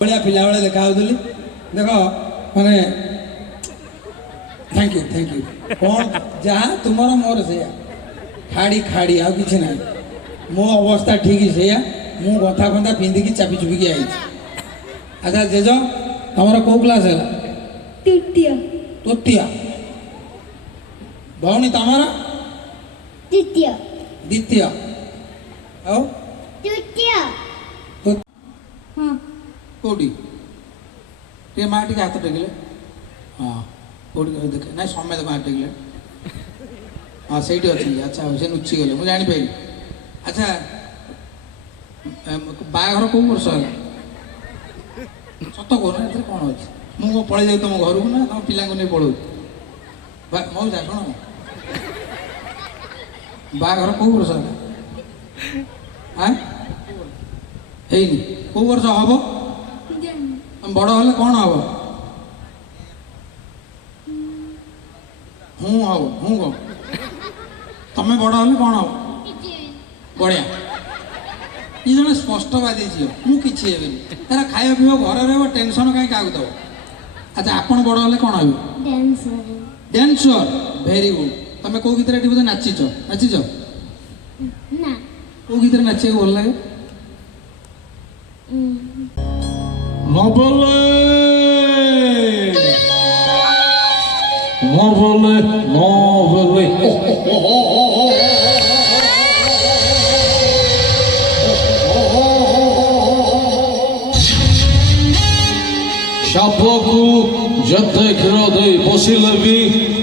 भाया पिला बेले देखा देख माने थैंक यू कौन जहाँ तुम मोर से खाड़ी खाड़ी आ कि ना मो अवस्था ठीक से मु गथा फंदा पिंधिकी चापी चुपिकी आई। अच्छा जेज तुम कौ क्लास है? तृतीय। तृतीय। भौणी तुम? द्वितीय। द्वितीय। आओ तृतीय। हाँ कौटी टे माँ टे हाथ टेकिले हाँ कौटी देखे ना समय हाथ टेकिले हाँ से अच्छी। अच्छा से नुची गले मुझे जापारि। अच्छा बाहाघर कौ वर्ष है? सत कह ना कौन अच्छे मुझे पलि जाऊँ तुम घर को ना तुम पिला नहीं पढ़ू मौजा शुण बाहाघर कौ वर्ष है? हाँ कौ वर्ष हम बड़ हेल्ले कौन हम हूँ हम हूँ कौन तमें बड़ हेल्ले कौन हम बढ़िया ये जन स्पष्टवादी झील मुझे तार खाया पीवा घर रहा टेंशन कहीं क्या दब। अच्छा आप बड़ हेल्ले कौन हम? डांसर। Very good. तुम कौ गीत बोधे नाचिच नाचिच कौ गीत नाचिया भल लगे? नबले नबले नबले शापकू जते क्षीर दे पशिले भी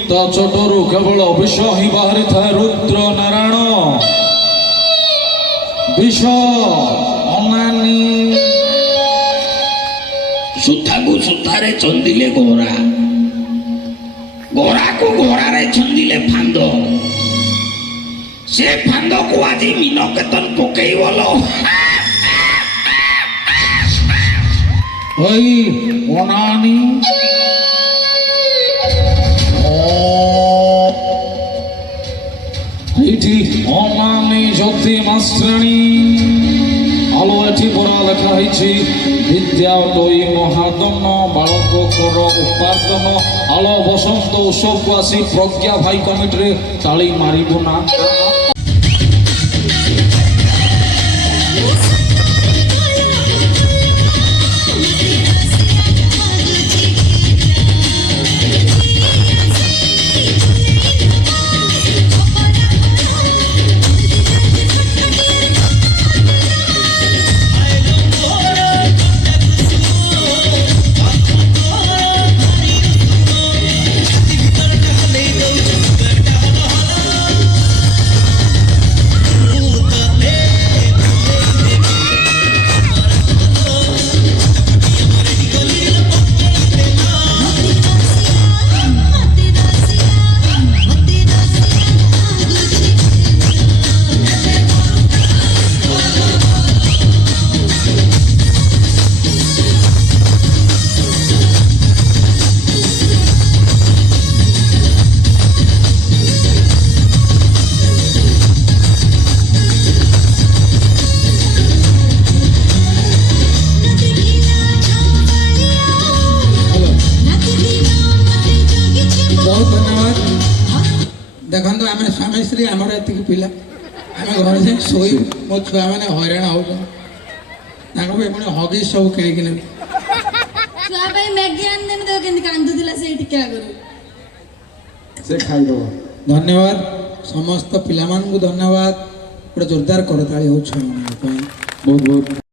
ता चटरू केवल विष ही बाहरी थाए रुद्र नारायण विष अनानी सुता को सुतारे चंदिले गोरा गोरा को गोरा रे चंदिले फांद से फांद को आज मीन केतन पकई बोलो ओई ओनानी एठी ओनानी ज्योति मास्टरानी आलो एठी परा लेखा है विद्या टई महादन बालक कर उपार्जन आलो बसंत उत्सव को आसी प्रज्ञा भाई कमिटी ताली मारिबो ना देखो आम स्वामी स्त्री आमर ये पिला आम घर से शोई मो छुआ मैंने हईराण हो पुणी हगिस सब किणिकी ने धन्यवाद समस्त पिला धन्यवाद गोटे जोरदार करताली हो बहुत बहुत।